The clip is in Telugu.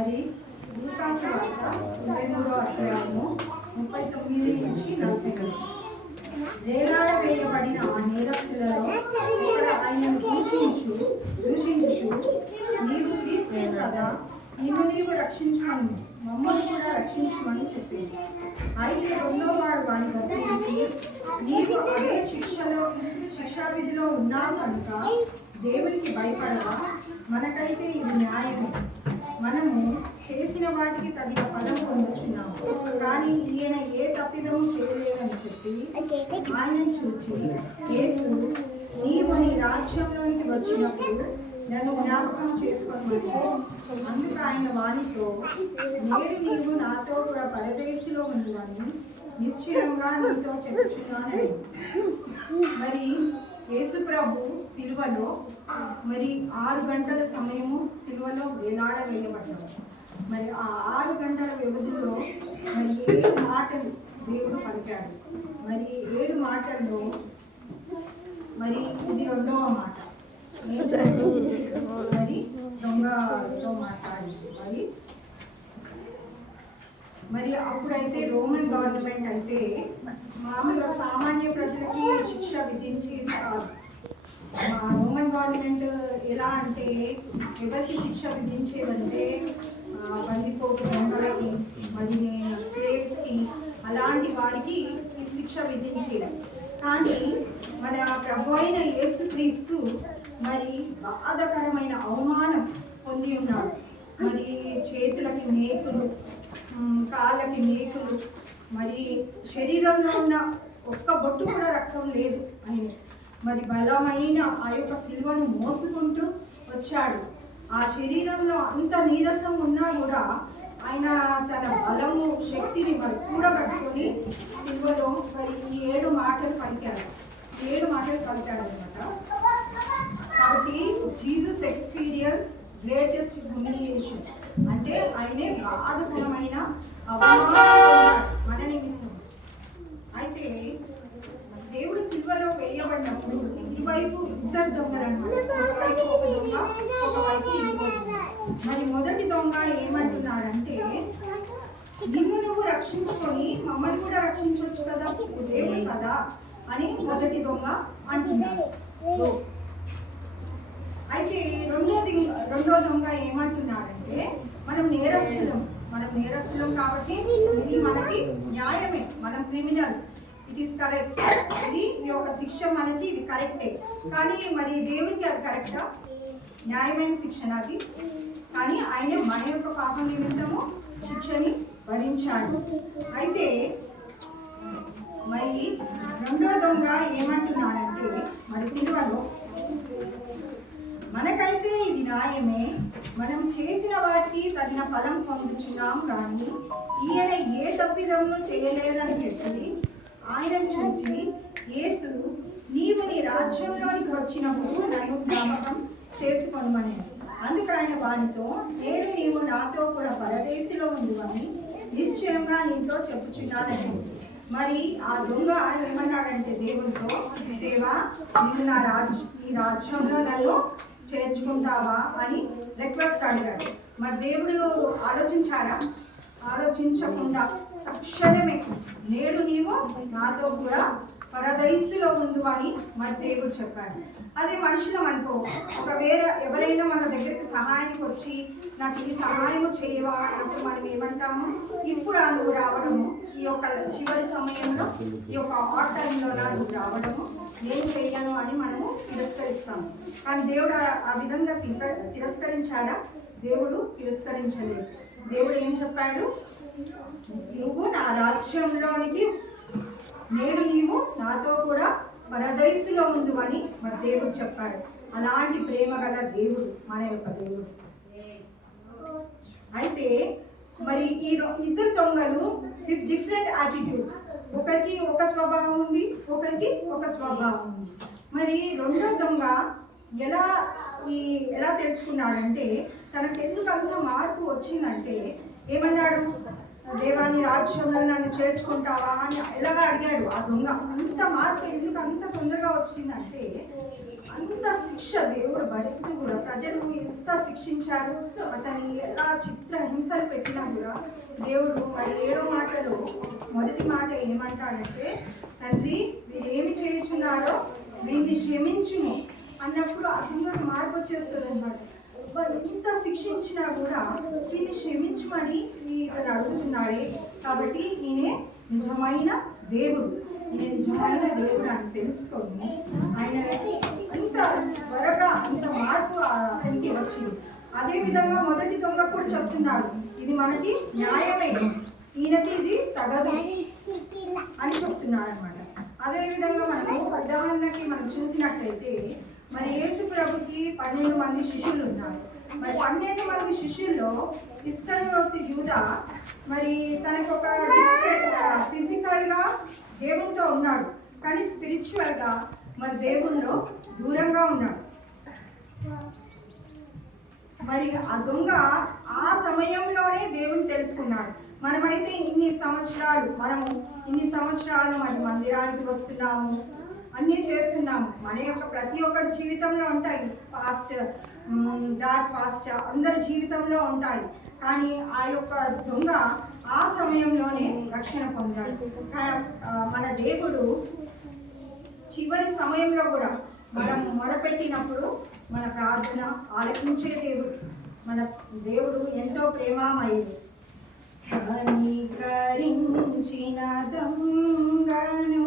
మరి లూకాసు వార్త 23వ అధ్యాయము 39 నుంచి 40. వేలాడవేయబడిన ఆ నేరస్తులలో ఒకడు ఆయనను దూషించుచు నీవు క్రీస్తు కదా, నిన్ను నీవు రక్షించుమని మమ్మల్ని కూడా రక్షించమని చెప్పింది. అయితే రెండో వాడు వాడిని ఒప్పించి, నీవు అదే శిక్షావిధిలో ఉన్నావు కనుక దేవునికి భయపడవా? మనకైతే ఇది న్యాయమే, మనము చేసిన వాటికి తగిన ఫలం పొందుచున్నాము. కానీ ఈయన ఏ తప్పిదము చేయలేదని చెప్పి ఆయనను చూచి, యేసు, నీవు నీ రాజ్యంలోనికి వచ్చినప్పుడు నన్ను జ్ఞాపకం చేసుకోమని. అందుకు ఆయన వానితో, నేడు నీవు నాతో కూడా పరదేశిలో ఉందని నిశ్చయంగా నీతో చెప్పుచున్నాను. మరి యేసు ప్రభు సిలువలో మరి 6 గంటల సమయము సిలువలో వేలాడవేయబడ్డాడు. మరి ఆ 6 గంటల వ్యవధిలో మరి 7 మాటలు దేవుడు పలికాడు. మరి 7 మాటల్లో మరి ఇది 2వ మాట. మరి దొంగతో మాట్లాడింది. మరి అప్పుడైతే రోమన్ గవర్నమెంట్ అయితే మామూలుగా సామాన్య ప్రజలకి శిక్ష విధించేది కాదు. రోమన్ గవర్నమెంట్ ఎలా అంటే ఎవరికి శిక్ష విధించేదంటే బందిపోటు దొంగలకి, మరి స్లేవ్స్కి, అలాంటి వారికి ఈ శిక్ష విధించేది. కానీ మన ప్రభు అయిన యేసుక్రీస్తు మరి బాధాకరమైన అవమానం పొంది ఉన్నాడు. మరి చేతులకి మేకులు, కాళ్ళకి మేకులు, మరి శరీరంలో ఉన్న ఒక్క బొట్టు కూడా రక్తం లేదు ఆయన. మరి బలమైన ఆ యొక్క సిలువను మోసుకుంటూ వచ్చాడు. ఆ శరీరంలో అంత నీరసం ఉన్నా కూడా ఆయన తన బలము, శక్తిని మరి కూడగట్టుకొని సిలువలో మరి ఈ 7 మాటలు పలికాడు. 7 మాటలు పలికాడు అనమాట. కాబట్టి జీసస్ ఎక్స్పీరియన్స్ గ్రేటెస్ట్ హ్యూమిలియేషన్ అంటే ఆయనే బాధకరమైన అవమానం మన నిమిత్తం. అయితే దేవుడు సిలువలో వేయబడినప్పుడు ఇరువైపు 2 దొంగలు అన్నమాట. ఒకవైపు ఒక దొంగ, ఒకవైపు ఇంకో దొంగ. మరి మొదటి దొంగ ఏమంటున్నాడంటే, నిన్ను నువ్వు రక్షించుకొని మమ్మల్ని కూడా రక్షించవచ్చు కదా, దేవుడు కదా అని మొదటి దొంగ అంటున్నాడు. అయితే రెండో దొంగ ఏమంటున్నాడంటే, మనం నేరస్తులం కాబట్టి ఇది మనకి న్యాయమే, మనం క్రిమినల్స్, ఇట్ ఈస్ కరెక్ట్, ఇది ఒక శిక్ష మనకి, ఇది కరెక్టే. కానీ మరి దేవునికి అది కరెక్టా? న్యాయమైన శిక్షణ అది. కానీ ఆయన మన యొక్క పాపం నిమిత్తము శిక్షని భరించాడు. అయితే మరి రెండో దొంగ ఏమంటున్నాడంటే, మరి సిలువలో మనకైతే ఇది న్యాయమే, మనం చేసిన వాటికి తగిన ఫలం పొందుచున్నాం, కానీ ఈయన ఏ తప్పిదమును చేయలేదని చెప్పి ఆయన చూచి, యేసు, నీవు నీ రాజ్యంలోనికి వచ్చినప్పుడు నన్ను జ్ఞాపకం చేసుకొనుమని. అందుకు ఆయన వానితో, నేడు నీవు నాతో కూడా పరదేశిలో ఉండువని నిశ్చయంగా నీతో చెప్పుచున్నానని. మరి ఆ దొంగ ఏమన్నాడంటే దేవునితో, దేవా, నీవు నీ రాజ్యంలో నన్ను చేర్చుకుంటావా అని రిక్వెస్ట్ అడిగాడు. మరి దేవుడు ఆలోచించాడా? ఆలోచించకుండా తక్షణమే, నేడు నీవు నాతో కూడా పరదైసులో ఉండు అని మరి దేవుడు చెప్పాడు. అదే మనుషులం అనుకో, ఒకవేళ ఎవరైనా మన దగ్గరికి సహాయానికి వచ్చి నాకు ఈ సహాయం చేయవా అంటే మనం ఏమంటాము, ఇప్పుడు నువ్వు రావడము, ఈ యొక్క చివరి సమయంలో, ఈ యొక్క ఆట్ టైంలో నువ్వు రావడము నేను చేయను అని మనము తిరస్కరిస్తాము. కానీ దేవుడు ఆ విధంగా తిరస్కరించాడా? దేవుడు తిరస్కరించలేదు. దేవుడు ఏం చెప్పాడు? నువ్వు నా రాజ్యంలోనికి, నేడు నీవు నాతో కూడా పరదైసులో ఉండు అని మరి దేవుడు చెప్పాడు. అలాంటి ప్రేమ గల దేవుడు మన యొక్క దేవుడు. అయితే మరి ఈ 2 దొంగలు విత్ డిఫరెంట్ యాటిట్యూడ్స్, ఒకరికి ఒక స్వభావం ఉంది, ఒకరికి ఒక స్వభావం ఉంది. మరి రెండో దొంగ ఎలా తెలుసుకున్నాడంటే, తనకెందుకు అంత మార్పు వచ్చిందంటే, ఏమన్నాడు, దేవాని రాజ్యంలో నన్ను చేర్చుకుంటావా అని ఎలాగా అడిగాడు ఆ దొంగ. అంత మార్పు ఎందుకు అంత తొందరగా వచ్చిందంటే, అంత శిక్ష దేవుడు భరిస్తూ కూడా ప్రజలు ఎంత శిక్షించారు, అతన్ని ఎలా చిత్రహింస హింసలు పెట్టినా కూడా దేవుడు మరి 7వ మాటలో మొదటి మాట ఏమంటాడంటే, తండ్రి వీరు ఏమి చేయుచున్నారో వీరిని క్షమించుము అన్నప్పుడు ఆ దుంగకు మార్పు వచ్చేస్తుంది అనమాట. ఎంత శిక్షించినా కూడా వీరిని క్షమించమని ఇతను అడుగుతున్నాడే, కాబట్టి ఈయన నిజమైన దేవుడు, ఈయన నిజమైన దేవుడు అని తెలుసుకొని ఆయన అంత త్వరగా అంత మార్పు అతనికి వచ్చింది. అదే విధంగా మొదటి దొంగ కూడా చెప్తున్నాడు, ఇది మనకి న్యాయమే, ఈయనకి ఇది తగదు అని చెప్తున్నాడు అనమాట. అదేవిధంగా మనం ఉదాహరణకి మనం చూసినట్లయితే మరి యేసు ప్రభుకి 12 మంది శిష్యులు ఉన్నారు. మరి 12 మంది శిష్యుల్లో ఇస్కరియోతు యూదా మరి తనకు ఒక ఫిజికల్గా దేవునితో ఉన్నాడు, కానీ స్పిరిచువల్గా మరి దేవుల్లో దూరంగా ఉన్నాడు. మరి ఆ దొంగ ఆ సమయంలోనే దేవుని తెలుసుకున్నాడు. మనమైతే ఇన్ని సంవత్సరాలు మన మందిరానికి వస్తున్నాము, అన్నీ చేస్తున్నాము, మన యొక్క ప్రతి ఒక్కరి జీవితంలో ఉంటాయి, ఫాస్ట్ డార్క్ ఫాస్ట్ అందరి జీవితంలో ఉంటాయి. కానీ ఆ యొక్క దొంగ ఆ సమయంలోనే రక్షణ పొందాడు. మన దేవుడు చివరి సమయంలో కూడా మనం మొరపెట్టినప్పుడు మన ప్రార్థన ఆలకించే దేవుడు. మన దేవుడు ఎంతో ప్రేమామయుడు. కనికరించిన దొంగను